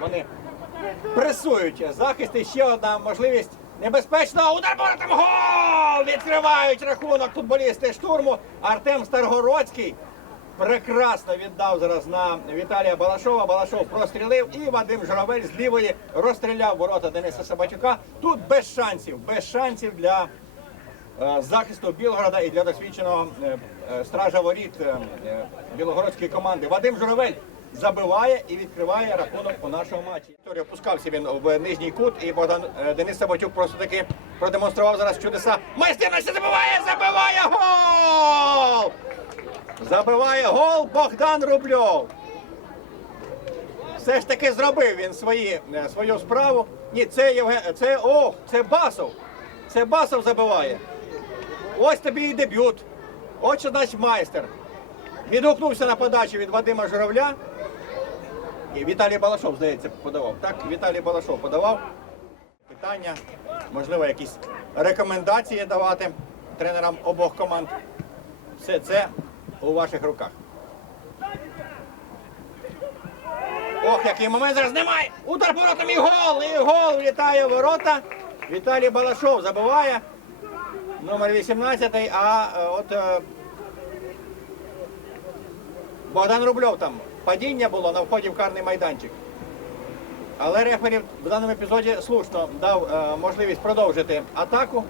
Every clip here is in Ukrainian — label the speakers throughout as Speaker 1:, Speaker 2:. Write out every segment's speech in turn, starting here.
Speaker 1: вони пресують захист. І ще одна можливість небезпечного удар поворотом гол! Відкривають рахунок футболісти штурму. Артем Старгородський прекрасно віддав зараз на Віталія Балашова. Балашов прострілив і Вадим Журавель з лівої розстріляв ворота Дениса Собачука. Тут без шансів, без шансів для е, захисту Білгорода і для досвідченого е, е, стража воріт білогородської команди. Вадим Журавель забиває і відкриває рахунок у нашому матчі. Вікторія опускався він в нижній кут, і Богдан е, Денис Саботюк просто таки продемонстрував зараз чудеса. Майстерності забиває, забиває гол! Забиває гол Богдан Рубльов. Все ж таки зробив він свої, е, свою справу. Ні, це Євген, це о, це Басов. Це Басов забиває. Ось тобі і дебют. От що значить майстер. Відгукнувся на подачу від Вадима Журавля. І Віталій Балашов, здається, подавав. Так, Віталій Балашов подавав. Питання, можливо, якісь рекомендації давати тренерам обох команд. Все це у ваших руках. Ох, який момент зараз немає. Удар поворотом і гол! І гол влітає в ворота. Віталій Балашов забиває. Номер 18, а е, от е, Богдан Рубльов там. Падіння було на вході в карний майданчик. Але рефері в даному епізоді слушно дав е, можливість продовжити атаку.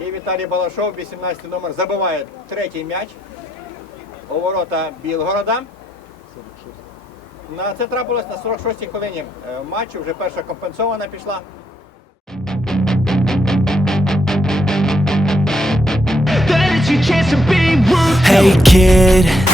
Speaker 1: І Віталій Балашов, 18 номер, забиває третій м'яч у ворота Білгорода. На це трапилось на 46-й хвилині е, матчу. Вже перша компенсована пішла.
Speaker 2: Hey kid,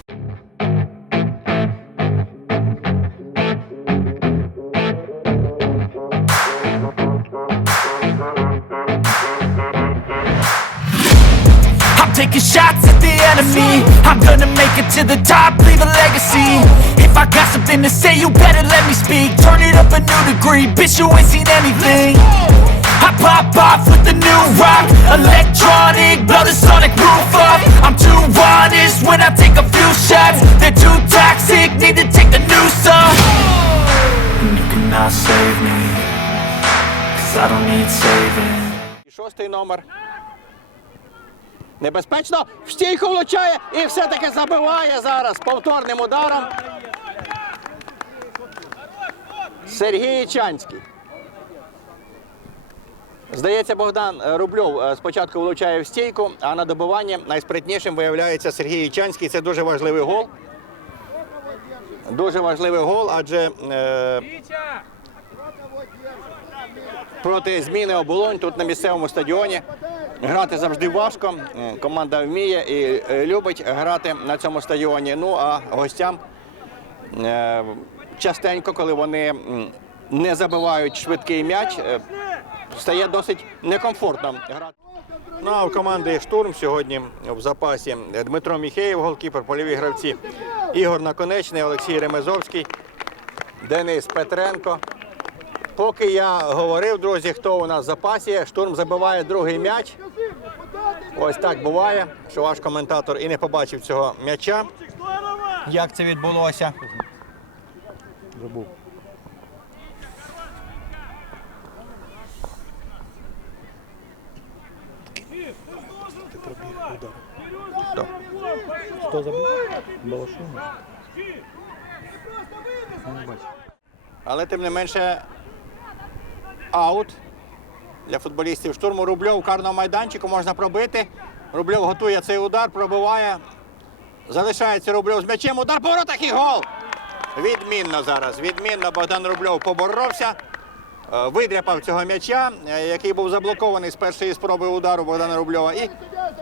Speaker 3: I'm taking shots at the enemy. I'm gonna make it to the top, leave a legacy. If I got something to say, you better let me speak. Turn it up a new degree, bitch, you ain't seen anything. I pop off with the new rock, electronic, blow the sonic roof up. I'm too honest when I take a few shots. They're too toxic, need to take the noose off. And you cannot save me, I don't need saving.
Speaker 1: Шостий номер. Небезпечно. В стійку влучає і все-таки забиває зараз повторним ударом. Сергій Чанський. Здається, Богдан е, Рубльов е, спочатку влучає в стійку, а на добиванні найспритнішим виявляється Сергій Чанський. Це дуже важливий гол. Дуже важливий гол, адже е, проти зміни оболонь тут на місцевому стадіоні. Грати завжди важко. Команда вміє і е, любить грати на цьому стадіоні. Ну а гостям е, частенько, коли вони не забивають швидкий м'яч, е, стає досить некомфортно грати. Ну а в команди штурм сьогодні в запасі Дмитро Міхеєв, голкіпер, польові гравці, Ігор Наконечний, Олексій Ремезовський, Денис Петренко. Поки я говорив, друзі, хто у нас в запасі, штурм забиває другий м'яч. Ось так буває, що ваш коментатор і не побачив цього м'яча. Як це відбулося?
Speaker 4: Забув.
Speaker 1: Хто?
Speaker 4: Хто забув? Балашов?
Speaker 1: Але тим не менше аут для футболістів штурму. Рубльов у карному майданчику можна пробити. Рубльов готує цей удар, пробиває. Залишається Рубльов з м'ячем. Удар по воротах і гол. Відмінно зараз. Відмінно Богдан Рубльов поборовся. е, Видряпав цього м'яча, е, який був заблокований з першої спроби удару Богдана Рубльова, і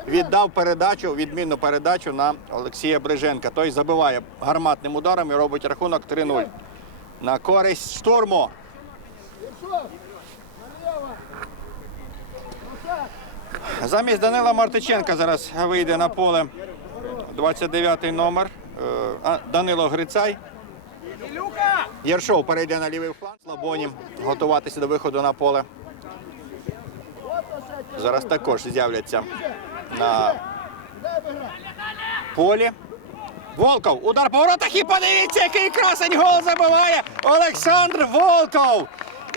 Speaker 1: віддав передачу, відмінну передачу на Олексія Бриженка. Той забиває гарматним ударом і робить рахунок 3-0 на користь штурму. Замість Данила Мартиченка зараз вийде на поле 29-й номер. Е, Данило Грицай. Єршов перейде на лівий фланг. Слабоні готуватися до виходу на поле. Зараз також з'являться на полі. Волков, удар по воротах і подивіться, який красень гол забиває Олександр Волков.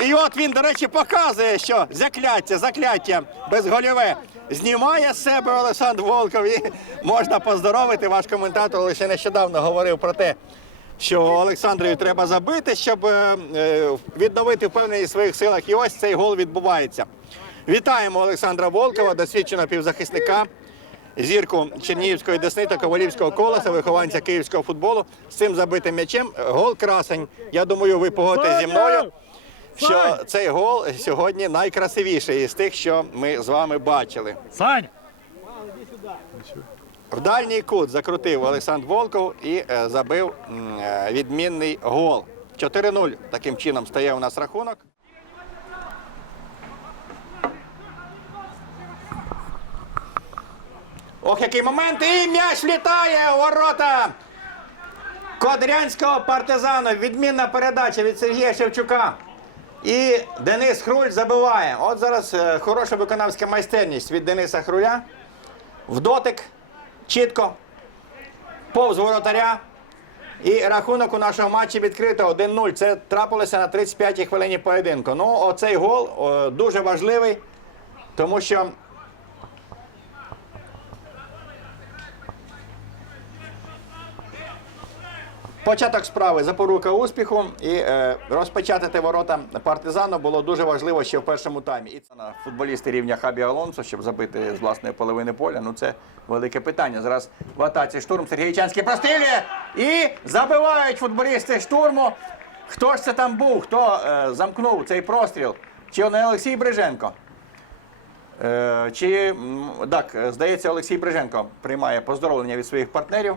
Speaker 1: І от він, до речі, показує, що закляття, закляття безгольове знімає з себе Олександр Волков. І можна поздоровити. Ваш коментатор лише нещодавно говорив про те, що Олександрові треба забити, щоб е, е, відновити впевненість в своїх силах. І ось цей гол відбувається. Вітаємо Олександра Волкова, досвідченого півзахисника зірку Чернігівської Десни та Ковалівського колеса, вихованця київського футболу з цим забитим м'ячем. Гол красень. Я думаю, ви погодите зі мною, що цей гол сьогодні найкрасивіший із тих, що ми з вами бачили.
Speaker 4: Саня!
Speaker 1: В дальній кут закрутив Олександр Волков і е, забив е, відмінний гол. 4-0 таким чином стає у нас рахунок. Ох, який момент! І м'яч влітає у ворота Кодрянського партизану. Відмінна передача від Сергія Шевчука. І Денис Хруль забиває. От зараз е, хороша виконавська майстерність від Дениса Хруля. В дотик, чітко, повз воротаря. І рахунок у нашого матчі відкрито 1-0. Це трапилося на 35-й хвилині поєдинку. Ну, оцей гол о, дуже важливий, тому що Початок справи запорука успіху і е, розпечатати ворота партизану було дуже важливо ще в першому таймі. І це на футболісти рівня Хабі Алонсо, щоб забити з власної половини поля. Ну це велике питання. Зараз в атаці штурм Сергій Чанський прострілює і забивають футболісти штурму. Хто ж це там був? Хто е, замкнув цей простріл? Чи не Олексій Бриженко? Е, Чи так, здається, Олексій Бриженко приймає поздоровлення від своїх партнерів.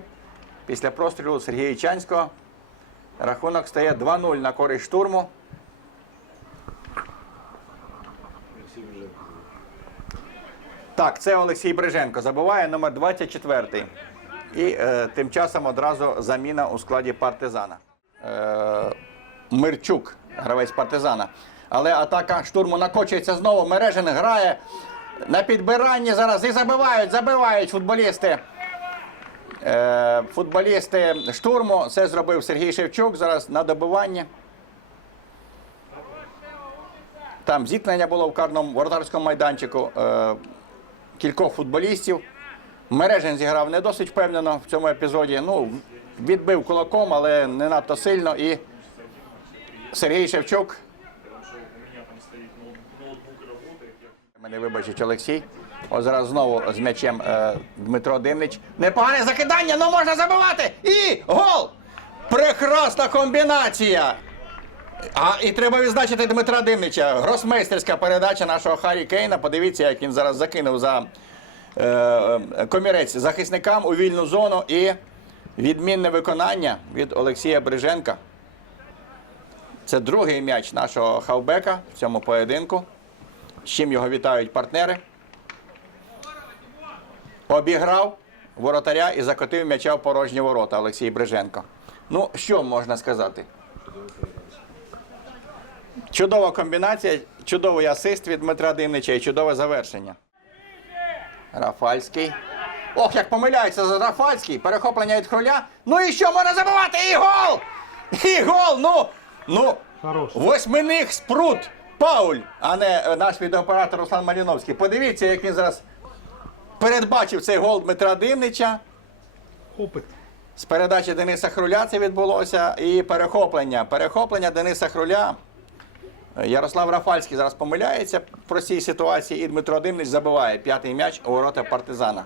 Speaker 1: Після прострілу Сергія Ічанського рахунок стає 2-0 на користь штурму. Так, це Олексій Бриженко забуває номер 24. І е, тим часом одразу заміна у складі партизана. Е, Мирчук, гравець партизана. Але атака штурму накочується знову. Мережин грає на підбиранні зараз і забивають, забивають футболісти. Е, футболісти штурму. Це зробив Сергій Шевчук зараз на добиванні. Там зіткнення було в карному воротарському майданчику е, кількох футболістів. Мережин зіграв не досить впевнено в цьому епізоді. Ну, відбив кулаком, але не надто сильно. І Сергій Шевчук. Мене вибачить Олексій. Ось зараз знову з м'ячем е, Дмитро Димнич. Непогане закидання, ну можна забивати! І гол! Прекрасна комбінація! А і треба відзначити Дмитра Димнича. Гросмейстерська передача нашого Харі Кейна. Подивіться, як він зараз закинув за е, е, комірець захисникам у вільну зону. І відмінне виконання від Олексія Бриженка. Це другий м'яч нашого хавбека в цьому поєдинку. З чим його вітають партнери. Обіграв воротаря і закотив м'яча в порожні ворота Олексій Бриженко. Ну, що можна сказати? Чудова комбінація, чудовий асист від Дмитра Димнича і чудове завершення. Рафальський. Ох, як помиляється за Рафальський. Перехоплення від хроля. Ну і що можна забивати? І гол! І гол! Ну, ну, восьминих спрут Пауль, а не е, наш відеооператор Руслан Маліновський. Подивіться, як він зараз передбачив цей гол Дмитра Димнича.
Speaker 4: Опит.
Speaker 1: З передачі Дениса Хруля це відбулося. І перехоплення. Перехоплення Дениса Хруля. Ярослав Рафальський зараз помиляється про цій ситуації, і Дмитро Димнич забиває п'ятий м'яч у ворота партизана.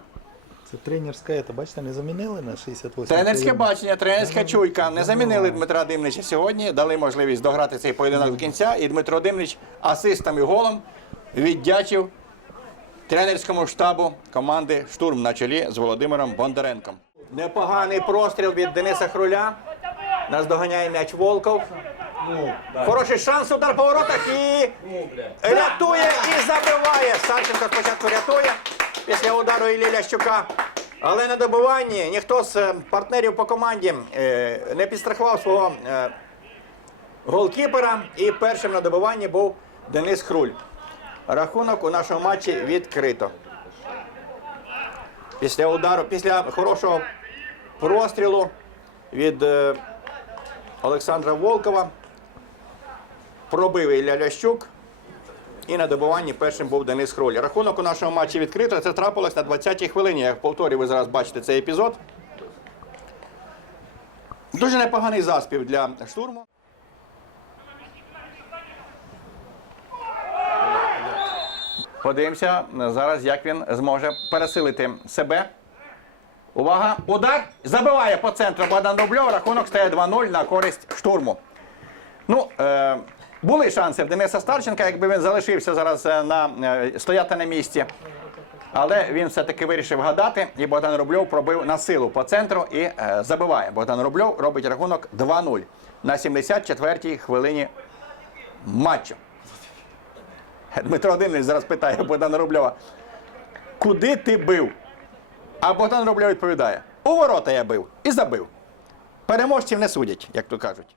Speaker 4: Це тренерська, ета, бачите, не замінили на 68
Speaker 1: Тренерське бачення, тренерська чуйка. Не замінили Дмитра Димнича сьогодні, дали можливість дограти цей поєдинок до кінця. І Дмитро Димнич асистом і голом віддячив тренерському штабу команди Штурм на чолі з Володимиром Бондаренком. Непоганий простріл від Дениса Хруля. Наздоганяє м'яч Волков. Хороший шанс, удар по воротах і рятує і забиває. Савченко спочатку рятує після удару Іллі Лящука. Але на добиванні ніхто з е, партнерів по команді е, не підстрахував свого е, голкіпера. І першим на добиванні був Денис Хруль. Рахунок у нашому матчі відкрито. Після удару, після хорошого прострілу від е, Олександра Волкова пробив Ілля Лящук. І на добиванні першим був Денис Хроль. Рахунок у нашому матчі відкрито. Це трапилось на 20-й хвилині. Як в повторі ви зараз бачите цей епізод. Дуже непоганий заспів для штурму. Подивимося зараз, як він зможе пересилити себе. Увага! Удар! Забиває по центру Богдан Рубльов. Рахунок стає 2-0 на користь штурму. Ну, е, були шанси в Дениса Старченка, якби він залишився зараз е, на, е, стояти на місці. Але він все-таки вирішив гадати, і Богдан Рубльов пробив на силу по центру і е, забиває. Богдан Рубльов робить рахунок 2-0 на 74-й хвилині матчу. Дмитро Володимирович зараз питає Богдана Рубльова, куди ти бив? А Богдан Рубльов відповідає: у ворота я бив і забив. Переможців не судять, як то кажуть.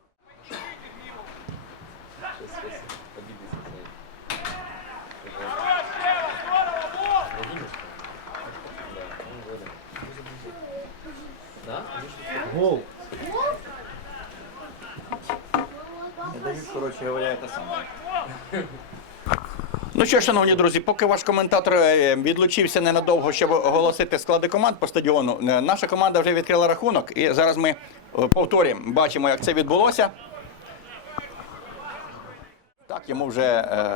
Speaker 4: Гол.
Speaker 1: коротше говоря, це саме. Ну що, шановні друзі, поки ваш коментатор е, відлучився ненадовго, щоб оголосити склади команд по стадіону, е, наша команда вже відкрила рахунок, і зараз ми е, повторюємо, бачимо, як це відбулося. Так, йому вже е,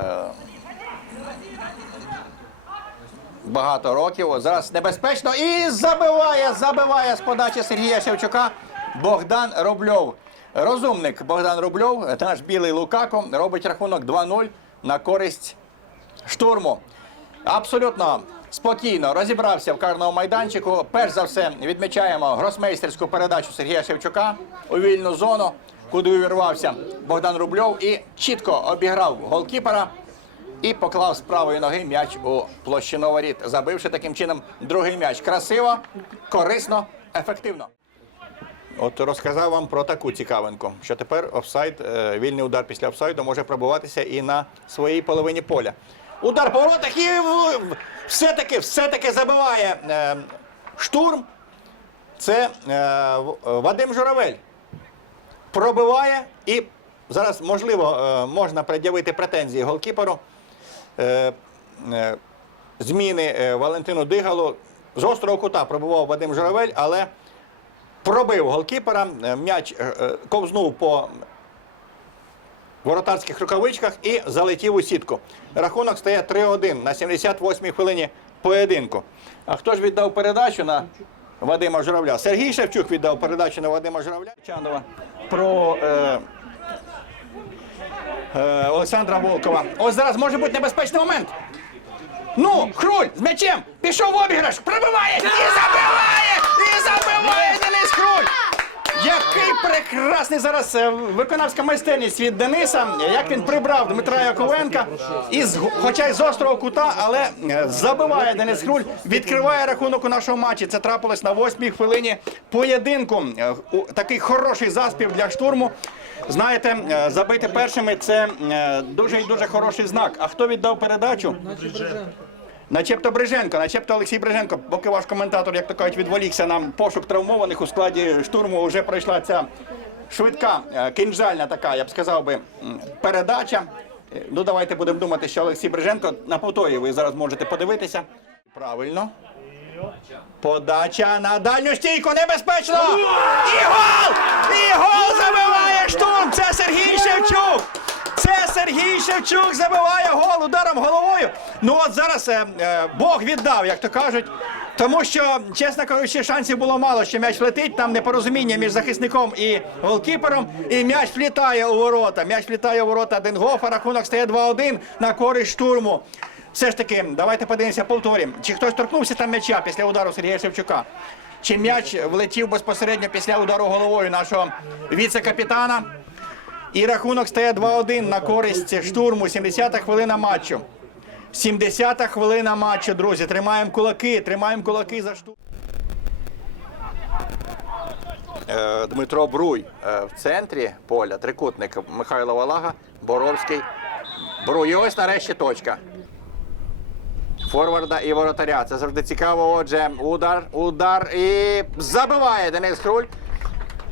Speaker 1: багато років. Зараз небезпечно і забиває, забиває з подачі Сергія Шевчука Богдан Рубльов. Розумник Богдан Рубльов, наш білий Лукако, робить рахунок 2-0 на користь штурму. Абсолютно спокійно розібрався в карному майданчику. Перш за все відмічаємо гросмейстерську передачу Сергія Шевчука у вільну зону, куди увірвався Богдан Рубльов і чітко обіграв голкіпера і поклав з правої ноги м'яч у площину воріт, забивши таким чином другий м'яч. Красиво, корисно, ефективно. От розказав вам про таку цікавинку, що тепер офсайд, е, вільний удар після офсайду може пробуватися і на своїй половині поля. Удар по воротах і все-таки, все-таки забиває е, штурм. Це е, Вадим Журавель. Пробиває і зараз, можливо, е, можна пред'явити претензії голкіперу. Е, е, зміни е, Валентину Дигалу. З острого кута пробував Вадим Журавель, але пробив голкіпера, е, м'яч е, е, ковзнув по воротарських рукавичках і залетів у сітку. Рахунок стає 3-1 на 78-й хвилині поєдинку. А хто ж віддав передачу на Вадима Журавля? Сергій Шевчук віддав передачу на Вадима Журавля. Чанова про е, е, Олександра Волкова. Ось зараз може бути небезпечний момент. Ну, Хруль з м'ячем пішов в обіграш, пробиває і забиває! І забиває Денис Хруль! Який прекрасний зараз е, виконавська майстерність від Дениса, як він прибрав Дмитра Яковенка, із, хоча й з острого кута, але е, забиває Денис Хруль, відкриває рахунок у нашому матчі. Це трапилось на восьмій хвилині поєдинку. Е, у- Такий хороший заспів для штурму. Знаєте, забити першими це дуже і дуже хороший знак. А хто віддав передачу? Начебто Бриженко, начебто Олексій Бриженко, поки ваш коментатор, як то кажуть, відволікся на пошук травмованих у складі штурму, вже пройшла ця швидка, е, кінжальна така, я б сказав би, передача. Е, Ну, давайте будемо думати, що Олексій Бриженко на повторі ви зараз можете подивитися. Правильно. Подача на дальню стійку небезпечно! І гол! І гол забиває штурм! Це Сергій Шевчук! Це Сергій Шевчук забиває гол ударом головою. Ну от зараз е, е, Бог віддав, як то кажуть. Тому що, чесно кажучи, шансів було мало, що м'яч летить, там непорозуміння між захисником і голкіпером, і м'яч влітає у ворота. М'яч влітає у ворота Денгофа, рахунок стає 2-1 на користь штурму. Все ж таки, давайте подивимося, повторимо. Чи хтось торкнувся там м'яча після удару Сергія Шевчука? Чи м'яч влетів безпосередньо після удару головою нашого віце-капітана? І рахунок стає 2-1 на користь штурму. 70-та хвилина матчу. 70-та хвилина матчу, друзі. Тримаємо кулаки, тримаємо кулаки за штурм. Е, Дмитро Бруй е, в центрі поля, трикутник Михайло Валага, Боровський. Бруй, і ось нарешті точка. Форварда і воротаря. Це завжди цікаво. Отже, удар, удар і забиває Денис Хруль.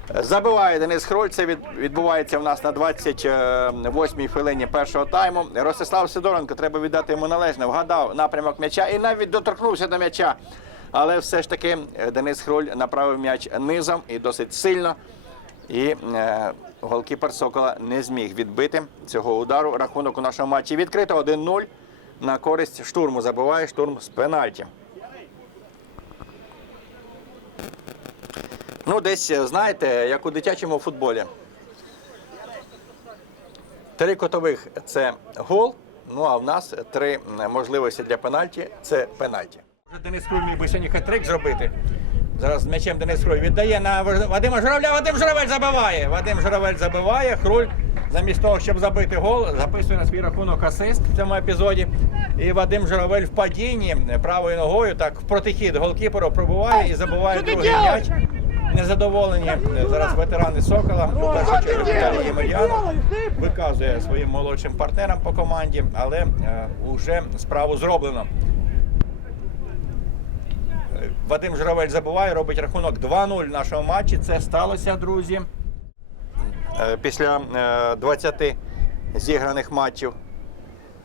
Speaker 1: Забиває Денис Хруль. Це відбувається в нас на 28-й хвилині першого тайму. Ростислав Сидоренко, треба віддати йому належне. Вгадав напрямок м'яча і навіть доторкнувся до м'яча. Але все ж таки е, Денис Хруль направив м'яч низом і досить сильно. І е, голкіпер Сокола не зміг відбити цього удару. Рахунок у нашому матчі відкрито 1-0 на користь штурму. Забиває штурм з пенальті. Ну, десь, е, знаєте, як у дитячому футболі. Три котових це гол. Ну а в нас три можливості для пенальті це пенальті. Денис Хруль міг би сьогодні хет-трик зробити. Зараз з м'ячем Денис Хруль віддає на Вадима Журавля. Вадим Журавель забиває. Вадим Журавель забиває. Хруль замість того, щоб забити гол, записує на свій рахунок асист в цьому епізоді. І Вадим Журавель в падінні правою ногою так в протихід голкіперу пробуває і забиває другий м'яч. Незадоволені зараз ветерани Сокола. У першу чергу Віталій Ємельянов виказує своїм молодшим партнерам по команді, але е, вже справу зроблено. Е, Вадим Журавель забуває, робить рахунок 2-0 в нашому матчі. Це сталося, друзі. Е, Після е, 20 зіграних матчів.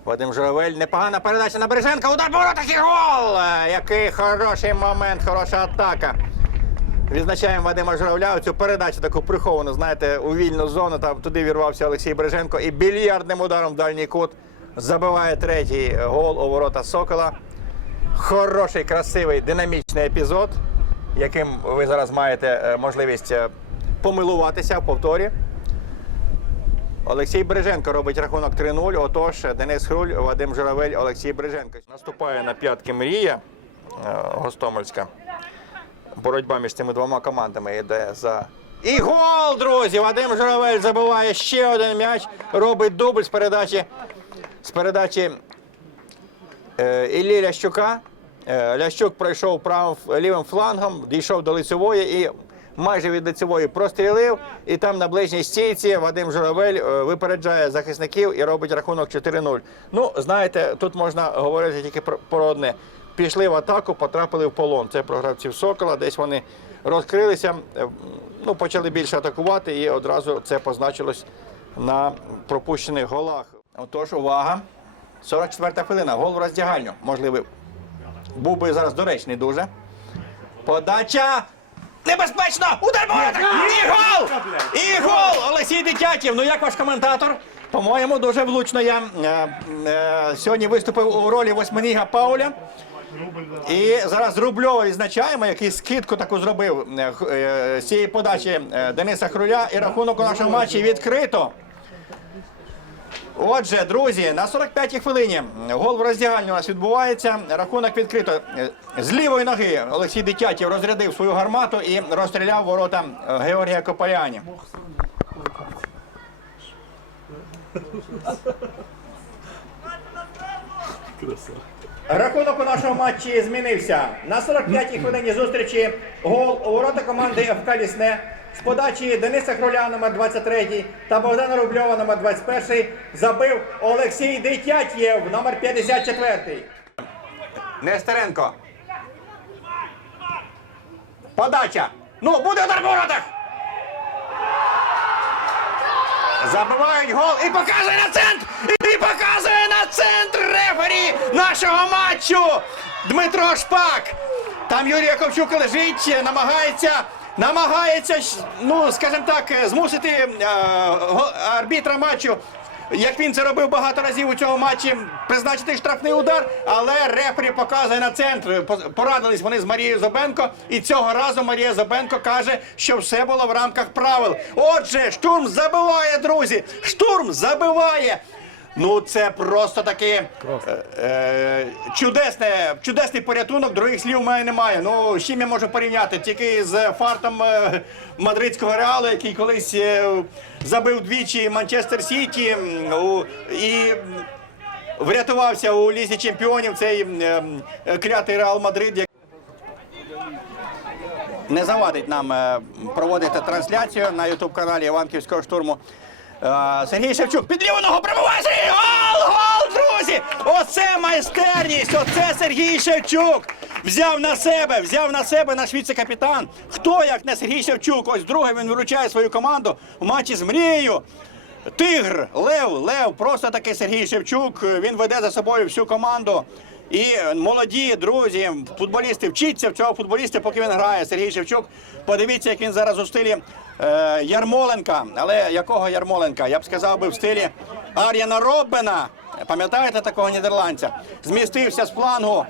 Speaker 1: Вадим Журавель, непогана передача на Береженка, удар по воротах і гол! Е, Який хороший момент, хороша атака. Відзначаємо Вадима Журавля. Цю передачу таку приховану, знаєте, у вільну зону. Там туди вірвався Олексій Береженко і більярдним ударом в дальній кут забиває третій гол у ворота Сокола. Хороший, красивий, динамічний епізод, яким ви зараз маєте е, можливість е, помилуватися в повторі. Олексій Береженко робить рахунок 3-0. Отож, Денис Хруль, Вадим Журавель, Олексій Береженко. Наступає на п'ятки Мрія е, Гостомельська. Боротьба між цими двома командами йде за. І гол, друзі! Вадим Журавель забиває ще один м'яч, робить дубль з передачі. З передачі е, Іллі Лящука. Е, Лящук пройшов правим лівим флангом, дійшов до лицевої і майже від лицевої прострілив. І там на ближній стійці Вадим Журавель е, випереджає захисників і робить рахунок 4-0. Ну, знаєте, тут можна говорити тільки про, про одне. Пішли в атаку, потрапили в полон. Це про гравців Сокола. Десь вони розкрилися, е, ну, почали більше атакувати, і одразу це позначилось на пропущених голах. Отож, увага. 44 хвилина. Гол в роздягальню. Можливий. Був би зараз доречний дуже. Подача. Небезпечно! Удар по! І гол! І гол! Олексій Дитятів. Ну як ваш коментатор? По-моєму, дуже влучно я е, е, сьогодні виступив у ролі восьминіга Пауля. І зараз Рубльова відзначаємо, який скидку таку зробив е, е, з цієї подачі е, Дениса Хруля. І рахунок у нашому матчі відкрито. Отже, друзі, на 45-й хвилині гол в роздягальні у нас відбувається. Рахунок відкрито. З лівої ноги Олексій Дитятів розрядив свою гармату і розстріляв ворота Георгія Кополяні. Рахунок у нашому матчі змінився. На 45-й хвилині зустрічі гол у ворота команди ФК Лісне з подачі Дениса Хруля номер 23 та Богдана Рубльова номер 21 забив Олексій Дитятєв номер 54. Нестеренко. Подача. Ну, буде удар по воротах. Забивають гол і показує на центр! І показує на центр рефері нашого матчу! Дмитро Шпак! Там Юрій Яковчук лежить, намагається, намагається, ну, скажімо так, змусити е, го- арбітра матчу, як він це робив багато разів у цьому матчі, призначити штрафний удар, але рефері показує на центр. По- Порадились вони з Марією Зобенко, і цього разу Марія Зобенко каже, що все було в рамках правил. Отже, штурм забиває, друзі! Штурм забиває! Ну, це просто таки е, е, чудесне, чудесний порятунок, других слів у мене немає. Ну, з чим я можу порівняти? Тільки з фартом е, мадридського реалу, який колись е, забив двічі Манчестер Сіті у- і врятувався у лізі чемпіонів цей е, е, клятий Реал Мадрид. як- Не завадить нам е, проводити трансляцію на ютуб каналі Іванківського штурму. Е, Сергій Шевчук під ліву ногу пробиває! Гол! Гол, друзі! Оце майстерність! Оце Сергій Шевчук! Взяв на себе, взяв на себе наш віце-капітан. Хто як не Сергій Шевчук? Ось друге він виручає свою команду в матчі з мрією. Тигр, Лев, Лев, просто такий Сергій Шевчук. Він веде за собою всю команду. І молоді друзі, футболісти, вчіться в цього футболіста, поки він грає. Сергій Шевчук. Подивіться, як він зараз у стилі е, Ярмоленка. Але якого Ярмоленка? Я б сказав би в стилі Ар'яна Роббена. Пам'ятаєте такого нідерландця? Змістився з флангу,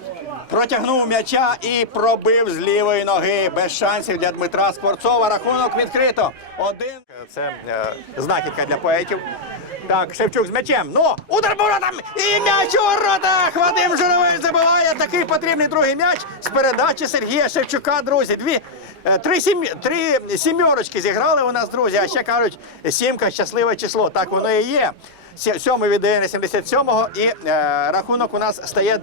Speaker 1: протягнув м'яча і пробив з лівої ноги. Без шансів для Дмитра Скворцова. Рахунок відкрито. Один. Це е, знахідка для поетів. Так, Шевчук з м'ячем. Ну, удар воротам і м'яч у воротах. Вадим Журавель забиває. Такий потрібний другий м'яч з передачі Сергія Шевчука. Друзі, дві е, три сім три сімерочки зіграли у нас, друзі. А ще кажуть, сімка щасливе число. Так воно і є. Сьомий віддає на 77-го, і е, рахунок у нас стає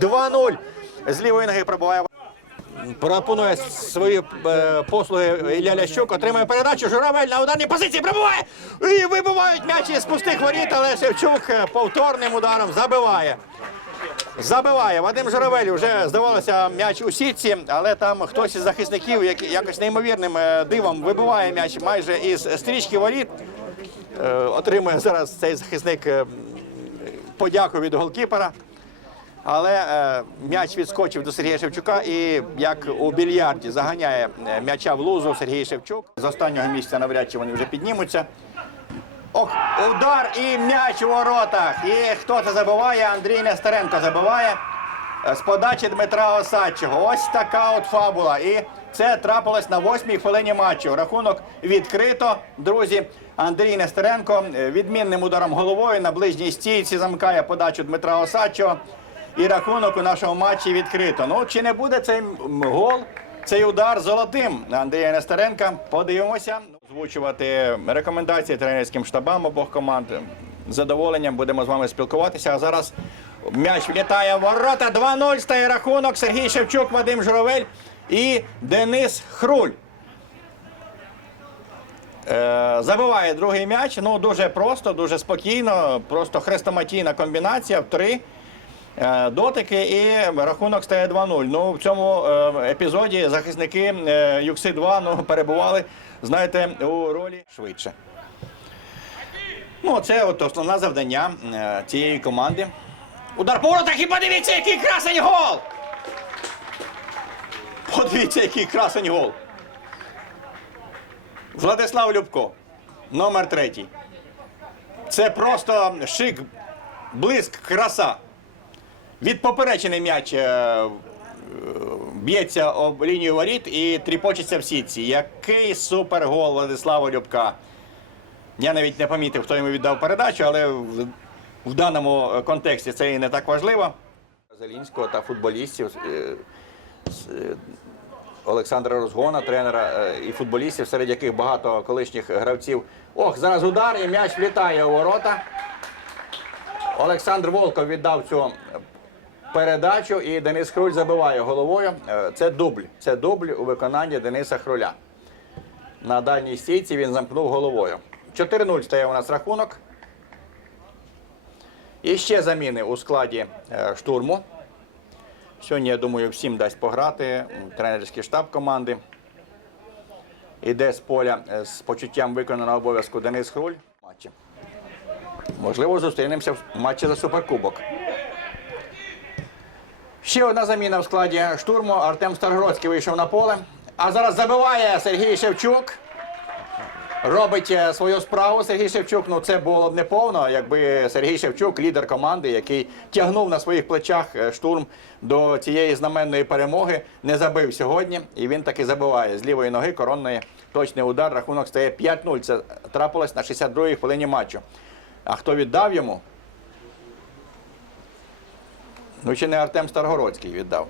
Speaker 1: 2-0. З лівої ноги пробуває. Пропонує свої е, послуги Ілля Лящук, отримує передачу. Журавель на ударній позиції пробиває і вибивають м'яч із пустих воріт, але Шевчук е, повторним ударом забиває. Забиває. Вадим Журавель вже здавалося м'яч у сітці, але там хтось із захисників як- якось неймовірним е, дивом вибиває м'яч майже із стрічки воріт. Е, Отримує зараз цей захисник е, подяку від голкіпера. Але е, м'яч відскочив до Сергія Шевчука і як у більярді заганяє м'яча в лузу Сергій Шевчук. З останнього місця навряд чи вони вже піднімуться. Ох, удар і м'яч у воротах. І хто це забиває? Андрій Нестеренко забиває з подачі Дмитра Осадчого. Ось така от фабула. І це трапилось на восьмій хвилині матчу. Рахунок відкрито. Друзі, Андрій Нестеренко е, відмінним ударом головою на ближній стійці замикає подачу Дмитра Осадчого. І рахунок у нашому матчі відкрито. Ну, чи не буде цей гол, цей удар золотим Андрія Нестеренка? Подивимося. Озвучувати рекомендації тренерським штабам обох команд. З задоволенням будемо з вами спілкуватися. А зараз м'яч влітає в ворота. 2-0 стає рахунок. Сергій Шевчук, Вадим Журавель і Денис Хруль. Е, забиває другий м'яч. Ну дуже просто, дуже спокійно. Просто хрестоматійна комбінація в три е, дотики і рахунок стає 2-0. Ну в цьому е, епізоді захисники Юкси 2 ну, перебували, знаєте, у ролі швидше. Ну, це от основне завдання цієї команди. Удар по воротах і подивіться, який красень гол! Подивіться, який красень гол. Владислав Любко, номер третій. Це просто шик, блиск, краса. Від поперечений м'яч е, е, б'ється об лінію воріт і тріпочеться в сітці. Який супергол Владислава Любка. Я навіть не помітив, хто йому віддав передачу, але в, в даному е, контексті це і не так важливо. Зелінського та футболістів. Е, Олександра Розгона, тренера е, і футболістів, серед яких багато колишніх гравців. Ох, зараз удар і м'яч влітає у ворота. Олександр Волков віддав цю передачу, і Денис Хруль забиває головою. Е, Це дубль. Це дубль у виконанні Дениса Хруля. На дальній стійці він замкнув головою. 4-0 стає у нас рахунок. І ще заміни у складі штурму. Сьогодні, я думаю, всім дасть пограти тренерський штаб команди. Іде з поля е, з почуттям виконаного обов'язку Денис Хруль. Матчі. Можливо, зустрінемося в матчі за суперкубок. Ще одна заміна в складі штурму. Артем Старгородський вийшов на поле. А зараз забиває Сергій Шевчук робить е, свою справу Сергій Шевчук. Ну це було б неповно, якби Сергій Шевчук, лідер команди, який тягнув на своїх плечах е, штурм до цієї знаменної перемоги, не забив сьогодні, і він таки забиває з лівої ноги коронної точний удар. Рахунок стає 5-0. Це трапилось на 62-й хвилині матчу. А хто віддав йому? Ну, чи не Артем Старгородський віддав.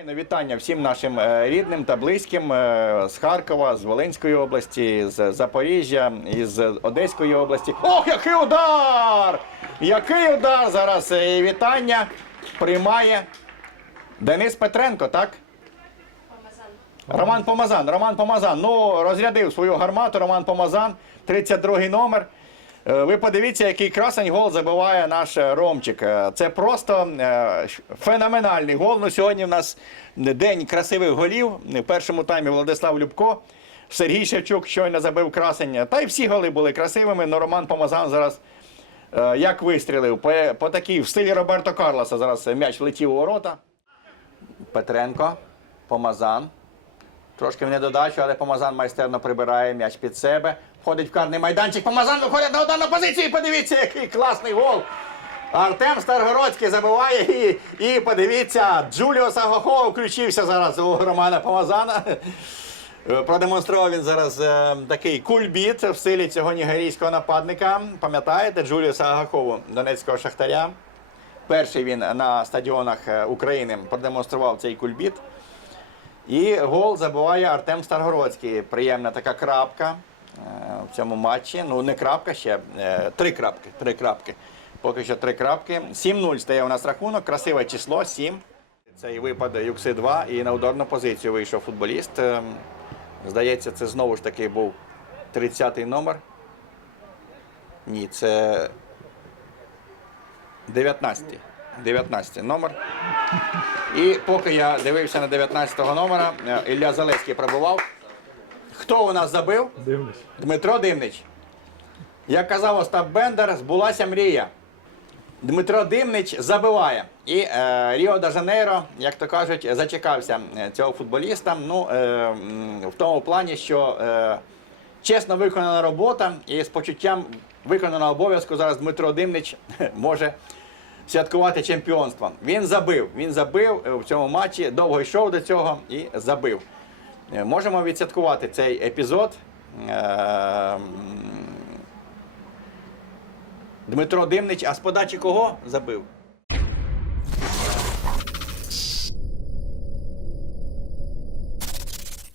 Speaker 1: Звичайно, Вітання всім нашим е, рідним та близьким е, з Харкова, з Волинської області, з Запоріжжя, із Одеської області. Ох, який удар! Який удар зараз! е, І вітання приймає Денис Петренко, так? Роман Помазан. Роман Помазан. Ну, розрядив свою гармату. Роман Помазан, 32 номер. Е, Ви подивіться, який красень гол забиває наш е, Ромчик. Е, Це просто феноменальний гол. Ну, сьогодні в нас день красивих голів. В першому таймі Владислав Любко. Сергій Шевчук щойно забив красень. Та й всі голи були красивими. але Роман Помазан зараз як вистрілив. По, по такій в стилі Роберто Карлоса зараз м'яч летів у ворота. Петренко, Помазан. Трошки в недодачу, але Помазан майстерно прибирає м'яч під себе. Входить в карний майданчик. Помазан виходить на ударну позицію. Подивіться, який класний гол. Артем Старгородський забиває і, і подивіться, Джуліо Сагохо включився зараз у Романа Помазана. Продемонстрував він зараз е, такий кульбіт в стилі цього нігерійського нападника. Пам'ятаєте Джуліо Сагахову, донецького шахтаря? Перший він на стадіонах е, України продемонстрував цей кульбіт. І гол забиває Артем Старгородський. Приємна така крапка в цьому матчі. Ну, не крапка ще, е, три крапки. Три крапки. Поки що три крапки. 7-0 стає у нас рахунок, красиве число, 7. Цей випад Юкси 2 і на ударну позицію вийшов футболіст. Е, Здається, це знову ж таки був 30-й номер. Ні, це 19-й. 19 номер. І поки я дивився на 19-го номера, е, Ілля Залеський пробував. Хто у нас забив?
Speaker 4: Дивлюсь.
Speaker 1: Дмитро Димнич. Як казав Остап Бендер, збулася мрія. Дмитро Димнич забиває. І е, Ріо де Жанейро, як то кажуть, зачекався е, цього футболіста. Ну, е, в тому плані, що е, чесно виконана робота і з почуттям виконаного обов'язку зараз Дмитро Димнич може святкувати чемпіонство. Він забив. Він забив е, в цьому матчі, довго йшов до цього і забив. Е, Можемо відсвяткувати цей епізод. Е, Дмитро Димнич, а з подачі кого забив?